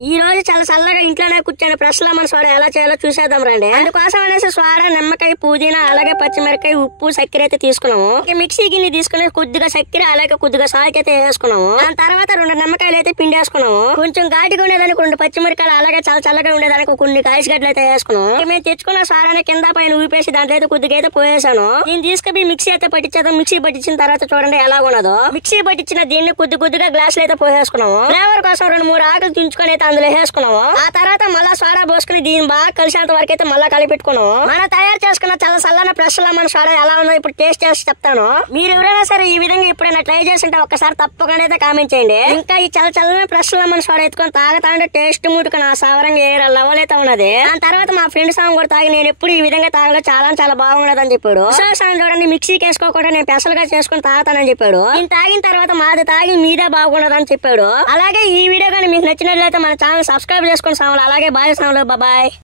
ఈ రోజు చాలా చల్లగా ఇంట్లోనే కూర్చొని ఫ్రెష్ లెమన్ సోడా ఎలా చేయాలో చూసేద్దాం రండి. అందుకోసం అనేసి సోడా, నిమ్మకాయ, పుదీనా, అలాగే పచ్చిమిరకాయ, ఉప్పు, చక్కెర అయితే తీసుకున్నాము. మిక్సీ గిన్నె తీసుకుని కొద్దిగా చక్కెర అలాగే కొద్దిగా సాల్ట్ అయితే వేసుకున్నాము. దాని తర్వాత 2 నిమ్మకాయలు అయితే పిండేసుకున్నాము. కొంచెం ఘాటుగా ఉండేదానికి 2 పచ్చిమిరకాయలు అలాగే చాలా చల్లగా ఉండేదానికి కొన్ని కాయసి గడ్డలు అయితే వేసుకున్నాము. మేము తెచ్చుకున్న సోడాని కింద పైన ఊపేసి దాంట్లో అయితే కొద్దిగా అయితే పోయేసాను. నేను తీసుకుని మిక్సీ అయితే పట్టించేద్దాం. మిక్సీ పట్టించిన తర్వాత చూడండి ఎలా ఉన్నదో. మిక్సీ పట్టించిన దీన్ని కొద్దిగా గ్లాసులు అయితే పోసేసుకున్నాము. ఫ్లేవర్ కోసం 2-3 ఆకులు తుంచుకొని అయితే అందులో వేసుకున్నాము. ఆ తర్వాత మళ్ళా సోడా పోసుకుని దీన్ని బాగా కలిసేంత వరకు అయితే మళ్ళా కలిపెట్టుకున్నాము. మనం తయారు చేసుకున్న చాలా చల్లన ఫ్రెష్ లెమన్ సోడా ఎలా ఉందో ఇప్పుడు టేస్ట్ చేసి చెప్తాను. మీరు ఎవరైనా సరే ఈ విధంగా ఎప్పుడైనా ట్రై చేసి ఉంటే ఒక్కసారి తప్పకుండా అయితే కామెంట్ చేయండి. ఇంకా ఈ చల్లన ఫ్రెష్ లెమన్ సోడా ఎత్తుకొని తాగుతాంటే టేస్ట్ ముట్టుకు నా సావరంగా ఏ లెవెల్ అయితే ఉన్నది. దాని తర్వాత మా ఫ్రెండ్ సాంగ్ కూడా తాగి నేను ఎప్పుడు ఈ విధంగా తాగలో చాలా బాగున్నది అని చెప్పాడు. సాంగ్ చూడండి మిక్సీకి వేసుకోకుండా నేను స్పెషల్గా చేసుకుని తాగుతానని చెప్పాడు. నేను తాగిన తర్వాత మాది తాగి మీదే బాగున్నదని చెప్పాడు. అలాగే ఈ వీడియో కానీ మీకు నచ్చినట్లయితే మన ఛానల్ సబ్స్క్రైబ్ చేసుకుని సాములు. అలాగే బాయ్ సాములు, బాయ్.